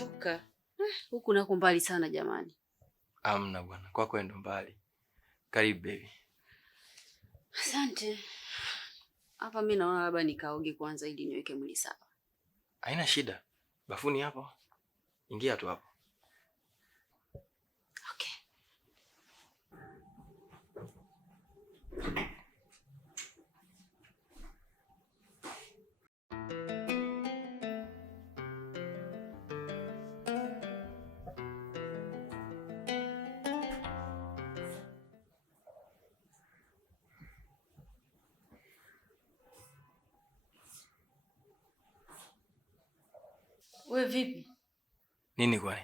nimechoka. Huku nako mbali sana jamani. Amna bwana, kwako ndo mbali. Karibu baby. Asante. Hapa mimi naona labda nikaoge kwanza ili niweke mwili sawa. Haina shida. Bafuni hapo. Ingia tu hapo. Okay. We vipi? Nini kwani?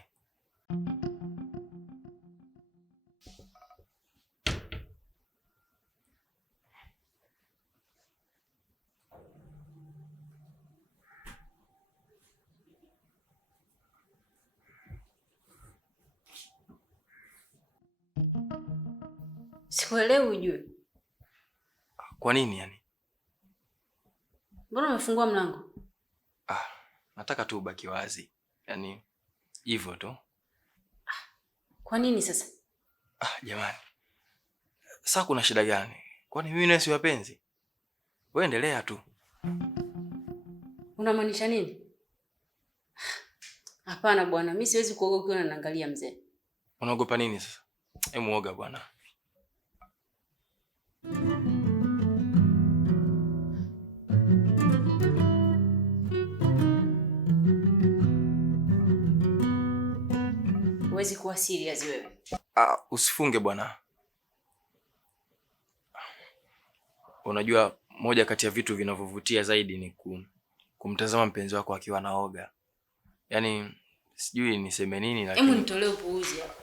Sikuelewi ujue. Kwa nini yani? Mbona umefungua mlango? Nataka tu ubaki wazi. Yaani hivyo tu. Kwa nini sasa? Jamani. Sasa kuna shida gani? Kwani mimi na si wapenzi? Wewe endelea tu. Unamaanisha nini? Hapana bwana, mimi siwezi kuoga ukiwa unaniangalia mzee. Unaogopa nini sasa? Hebu oga bwana. Huwezi kuwa serious wewe. Usifunge bwana. Unajua moja kati ya vitu vinavyovutia zaidi ni kumtazama mpenzi wako akiwa anaoga. Yaani sijui niseme nini lakini hebu nitolee upuuzi hapa.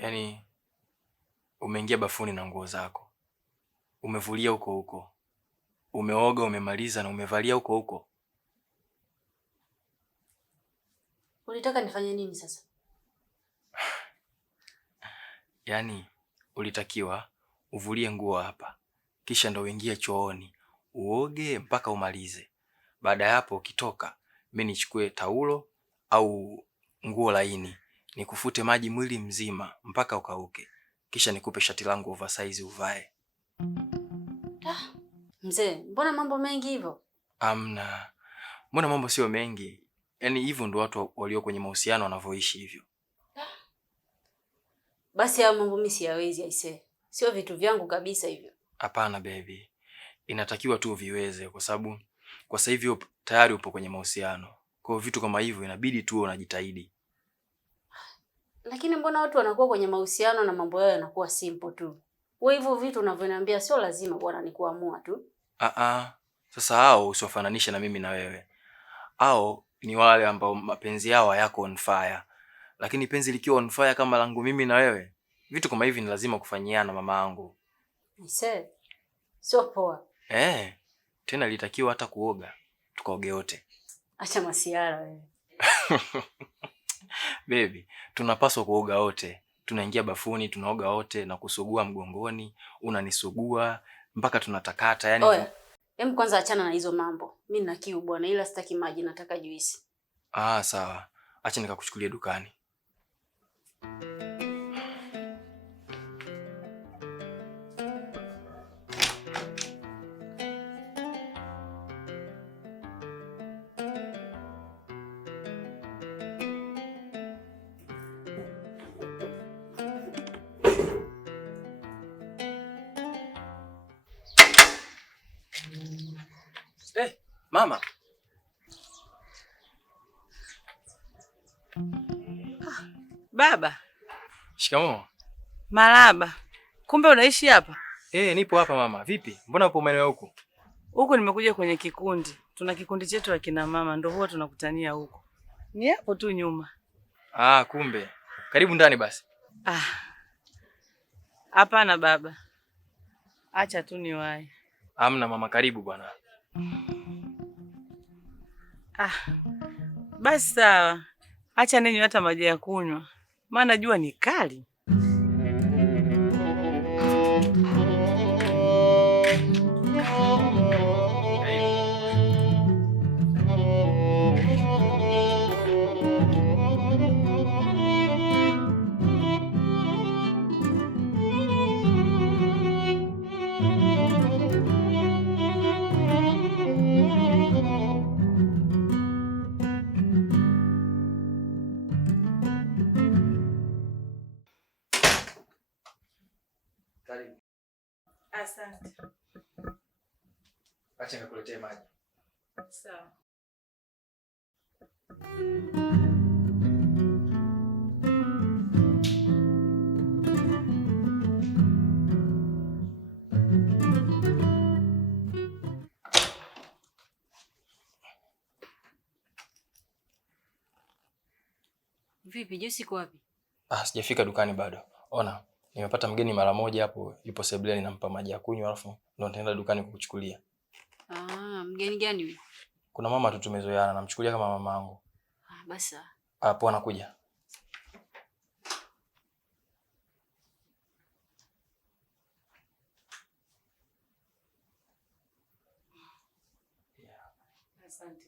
Yaani umeingia bafuni na nguo zako. Umevulia huko huko. Umeoga, umemaliza na umevalia huko huko. Ulitaka nifanye nini sasa? Yaani ulitakiwa uvulie nguo hapa. Kisha ndo uingie chooni. Uoge mpaka umalize. Baada ya hapo ukitoka, mimi nichukue taulo au nguo laini. Nikufute maji mwili mzima mpaka ukauke. Kisha nikupe shati langu oversize uvae. Mzee, mbona mambo mengi hivyo? Amna. Mbona mambo sio mengi? Yaani hivyo ndo watu walio kwenye mahusiano wanavyoishi hivyo. Basi hao mambo mimi siyawezi aisee. Sio vitu vyangu kabisa hivyo. Hapana baby. Inatakiwa tu viweze kwa sababu kwa sasa hivi tayari upo kwenye mahusiano. Kwa hiyo vitu kama hivyo inabidi tu unajitahidi. Lakini mbona watu wanakuwa kwenye mahusiano na mambo yao yanakuwa simple tu? Wewe hivyo vitu unavyoniambia sio lazima bwana ni kuamua tu. Sasa hao usiwafananishe na mimi na wewe. Hao ni wale ambao mapenzi yao hayako on fire. Lakini penzi likiwa on fire kama langu mimi na wewe, vitu kama hivi ni lazima kufanyiana mamaangu. Nise. Sio poa. Tena litakiwa hata kuoga. Tukaoge wote. Acha masiara wewe. Baby, tunapaswa kuoga wote. Tunaingia bafuni, tunaoga wote na kusugua mgongoni, unanisugua, mpaka tunatakata yani. Oya, hem kwanza achana na hizo mambo. Mimi nina kiu bwana, ila sitaki maji, nataka juisi. Sawa. Acha nikakuchukulie dukani. Mama. Baba. Shikamoo. Marahaba. Kumbe unaishi hapa? Nipo hapa mama. Vipi? Mbona upo maeneo huko? Huko nimekuja kwenye kikundi. Tuna kikundi chetu ya kina mama, ndio huwa tunakutania huko. Ni hapo tu nyuma. Kumbe. Karibu ndani basi. Hapana baba. Acha tu niwahi. Hamna mama, karibu bwana. Basi sawa. Acha ninywe hata maji ya kunywa. Maana jua ni kali. Karibu. Asante. Acha nikuletee maji. Sawa. Vipi, juisi iko wapi? Sijafika dukani bado. Ona, nimepata mgeni mara moja hapo, yupo sebuleni, nampa maji ya kunywa alafu ndo nitaenda dukani kukuchukulia. Mgeni gani huyo? Kuna mama tu tumezoeana, namchukulia kama mamangu. Basi. Hapo anakuja. Asante.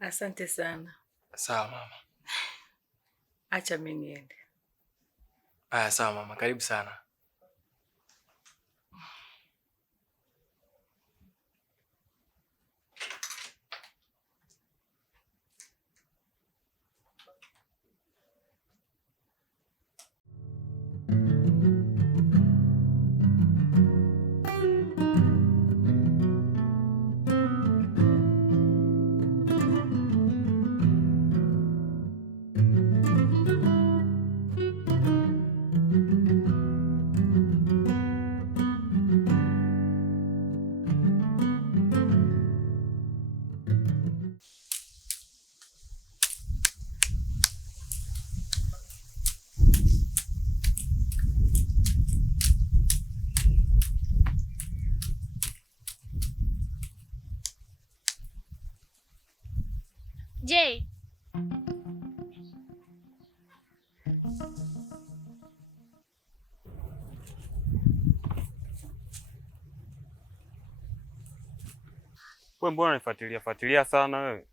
Asante sana. Sawa mama. Acha mimi niende. Sawa mama, karibu sana. Je, wewe mbona unifuatilia sana wewe?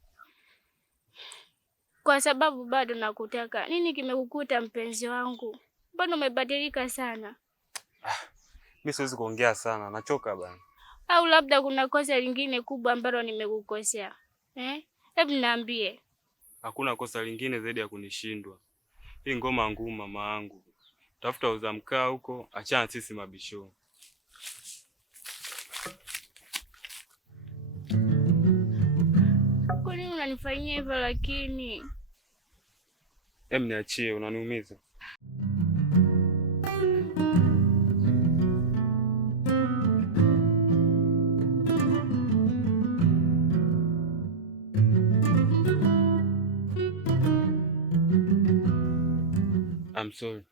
kwa sababu bado nakutaka. Nini kimekukuta mpenzi wangu? Mbona umebadilika sana? Mimi siwezi kuongea sana, nachoka bana. Au labda kuna kosa lingine kubwa ambalo nimekukosea? Hebu niambie. Hakuna kosa lingine zaidi ya kunishindwa. Hii ngoma ngumu mama yangu. Tafuta uza mkaa huko, achana sisi mabisho. Kwa nini unanifanyia hivyo lakini? Niachie, unaniumiza. I'm sorry.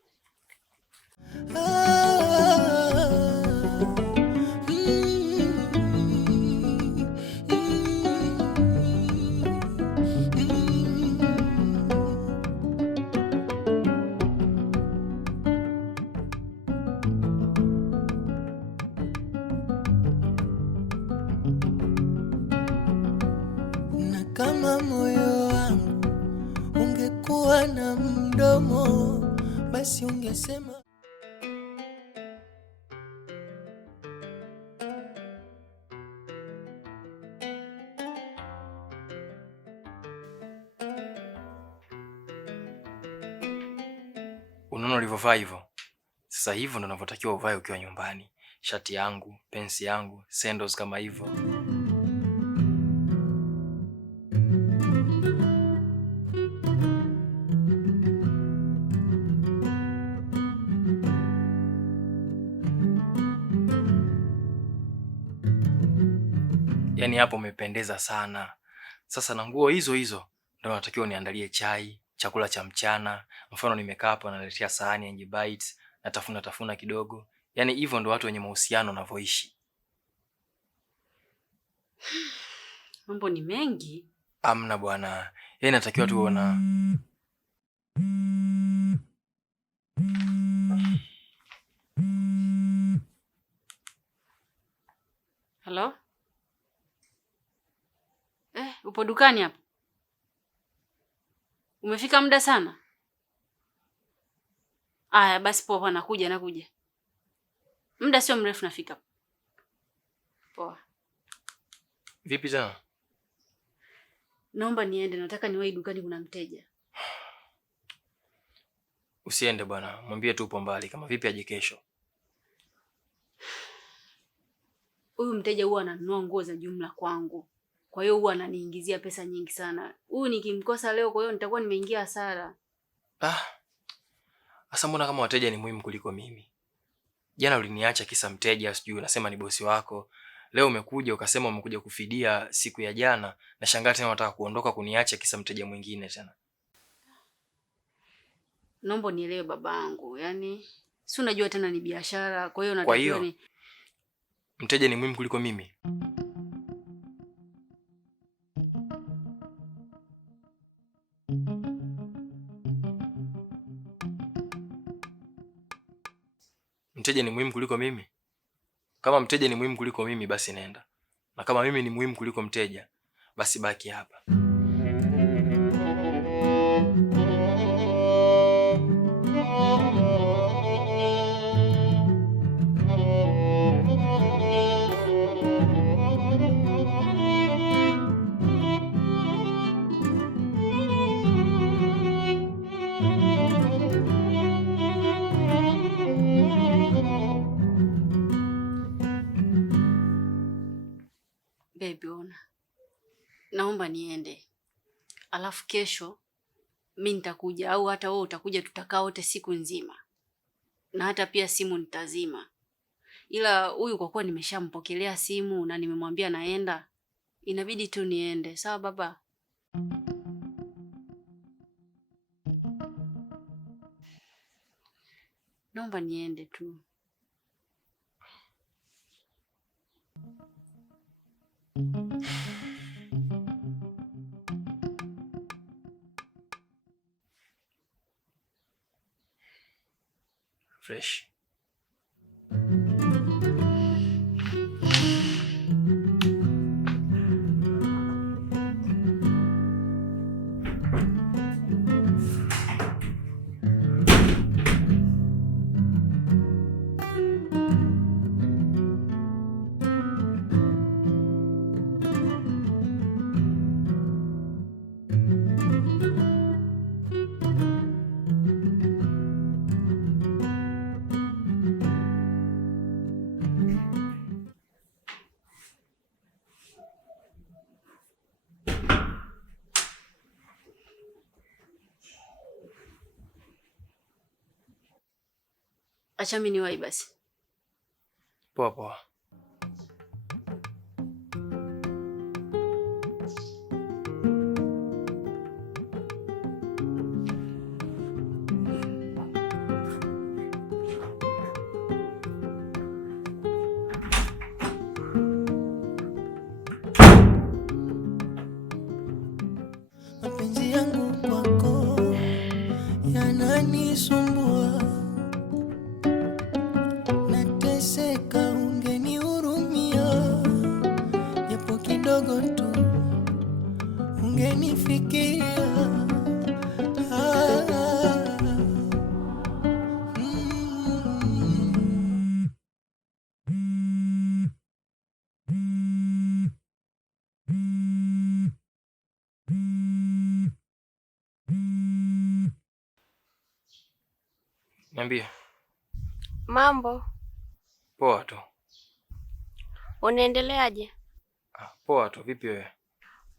Kama moyo wangu ungekuwa na mdomo, basi ungesema. Unaona ulivyovaa hivyo? Sasa hivyo ndo unavyotakiwa uvae ukiwa nyumbani. Shati yangu, pensi yangu, sandals kama hivyo. Yaani hapo umependeza sana. Sasa na nguo hizo hizo ndo unatakiwa uniandalie chai, chakula cha mchana. Mfano nimekaa hapo naletea sahani yenye bites, natafuna kidogo. Yaani hivyo ndo watu wenye mahusiano wanavyoishi. Mambo ni mengi. Amna bwana. Yeye natakiwa tu uona. Hello? Upo dukani hapa? Umefika muda sana? Aya, basi poa, nakuja. Muda sio mrefu nafika. Poa. Vipi tena? Naomba niende, nataka niwahi dukani, kuna mteja. Usiende bwana, mwambie tu upo mbali, kama vipi aje kesho. Huyu mteja huwa ananunua nguo za jumla kwangu. Kwa hiyo huwa ananiingizia pesa nyingi sana. Huyu nikimkosa leo, kwa hiyo nitakuwa nimeingia hasara. Asa mbona kama wateja ni muhimu kuliko mimi? Jana uliniacha kisa mteja, sijui unasema ni bosi wako. Leo umekuja ukasema umekuja kufidia siku ya jana, na shangaa tena unataka kuondoka kuniacha kisa mteja mwingine tena. Naomba nielewe babangu, yani si unajua tena ni biashara, kwa hiyo natakiwa ni mteja ni muhimu kuliko mimi. Mteja ni muhimu kuliko mimi? Kama mteja ni muhimu kuliko mimi basi nenda. Na kama mimi ni muhimu kuliko mteja, basi baki hapa. Naomba niende. Alafu kesho mimi nitakuja, au hata wewe utakuja, tutakaa wote siku nzima. Na hata pia simu nitazima. Ila huyu kwa kuwa nimeshampokelea simu na nimemwambia naenda, inabidi tu niende. Sawa baba? Naomba niende tu. Fresh. Acha mimi niwahi basi. Poa poa. Mapenzi yangu kwako yananisumbua. Nateseka, ungeni Niambie. Mambo. Poa tu. Unaendeleaje? Poa tu, vipi wewe?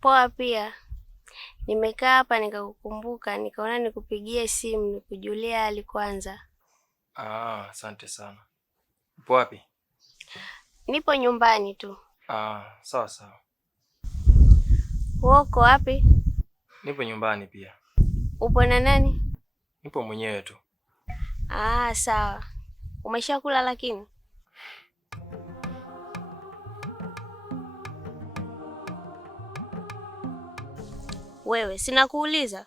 Poa pia. Nimekaa hapa nikakukumbuka, nikaona nikupigie simu nikujulia hali kwanza. Asante sana. Upo wapi? Nipo nyumbani tu. Sawa sawa. Wewe uko wapi? Nipo nyumbani pia. Upo na nani? Nipo mwenyewe tu. Sawa. Umeshakula lakini? Wewe, sina kuuliza.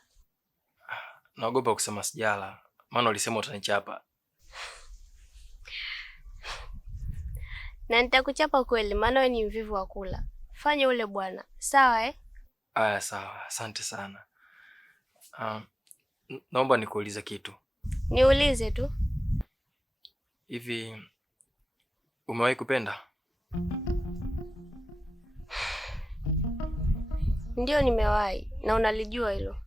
Naogopa kusema sijala, maana ulisema utanichapa. Na nitakuchapa kweli, maana wewe ni mvivu wa kula. Fanya ule bwana. Sawa Sawa. Asante sana. Naomba nikuulize kitu. Niulize tu. Hivi umewahi kupenda? Ndio, nimewahi na unalijua hilo.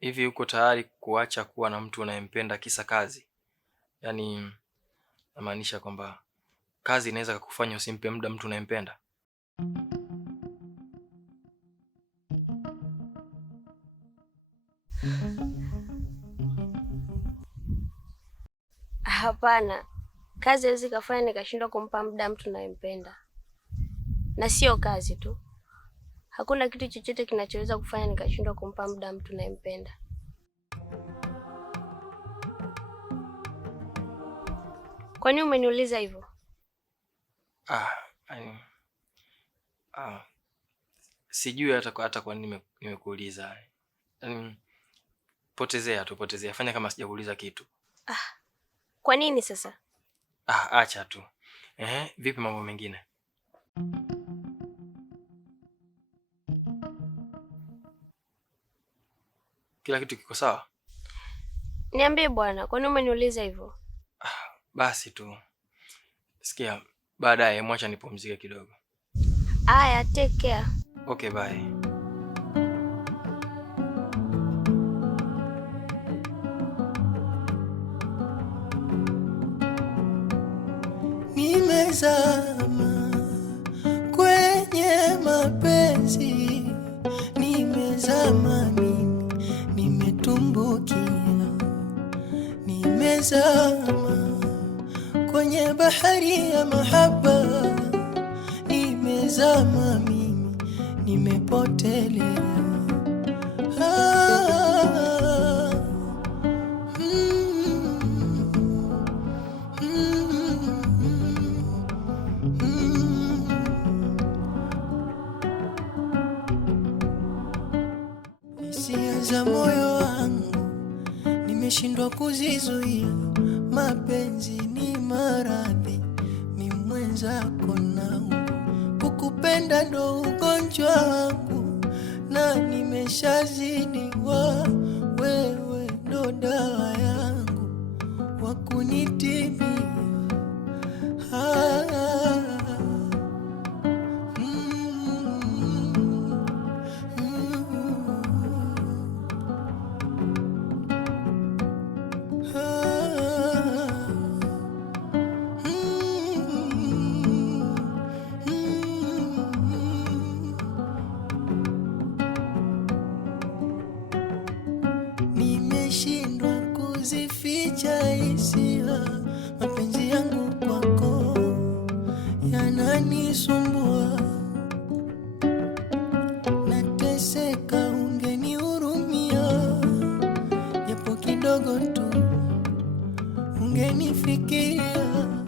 Hivi uko tayari kuacha kuwa na mtu unayempenda kisa kazi? Yaani namaanisha kwamba kazi inaweza kukufanya usimpe muda mtu unayempenda. Hapana. Kazi haiwezi kufanya nikashindwa kumpa muda mtu ninayempenda. Na sio kazi tu. Hakuna kitu chochote kinachoweza kufanya nikashindwa kumpa muda mtu ninayempenda. Kwa nini umeniuliza hivyo? Sijui hata kwa nini nimekuuliza. Potezea. Fanya kama sijakuuliza kitu. Kwa nini sasa? Acha tu. Vipi mambo mengine? Kila kitu kiko sawa? Niambie bwana, kwa nini umeniuliza hivyo? Basi tu. Sikia, baadaye mwacha nipumzike kidogo. Aya, take care. Okay, bye. Nimezama kwenye mapenzi, nimezama mimi, nimetumbukia, nimezama kwenye bahari ya mahaba, nimezama mimi, nimepotelea. Hisia za moyo wangu nimeshindwa kuzizuia, mapenzi ni maradhi, ni mwenzako nangu, kukupenda ndo ugonjwa wangu, na nimeshazidiwa, wewe ndo dawa yangu, wakunitibia. Nimeshindwa kuzificha hisia, mapenzi yangu kwako yananisumbua, nateseka, ungenihurumia japo kidogo tu, ungenifikiria.